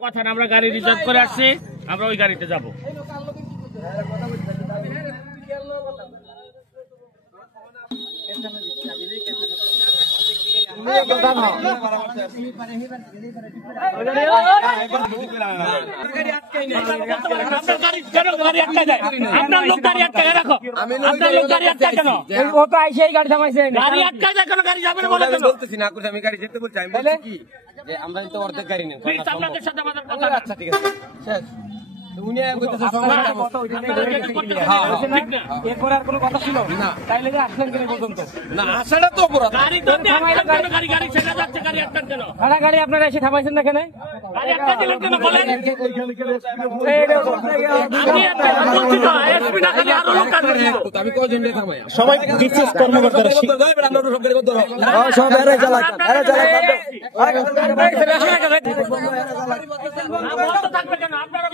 কথা না, আমরা গাড়ি রিজার্ভ করে আসছি, আমরা ওই গাড়িতে যাবো। আপনার লোক গাড়ি আটকায় রাখো, আপনার লোক গাড়ি আটকায় কেন? ও তো আইসে গাড়ি থামাইছে, গাড়ি আটকায় যায় কেন? গাড়ি যাবে না বলে কেন? বলতেছি না করে আমি গাড়ি যেতে বলছি, আমি বলছি কি যে আমরা তো অর্ধেক গাড়ি নেব। আপনাদের সাথে আমাদের কথা। আচ্ছা ঠিক আছে শেষ। উনি কইতেছে সমস্যা কত ওইটা এরপর আর কোনো কথা ছিল না, তাইলে যে আসলেন কেন পর্যন্ত না আসাটা তো অপরাধ। গাড়ি তো গাড়ি গাড়ি গাড়ি ছেড়ে যাচ্ছে, গাড়ি আটকান কেন? ভাড়া গাড়ি আপনারা এসে থামাইছেন না কেন? গাড়ি আটকা দিলেন কেন বলেন? আমি কয়জন রে থামাই সবাই বিশেষ কর্মকর্তারা আমরা সব গাড়ি বন্ধ সব এরা চালাক থাকবে কেন? আপনারা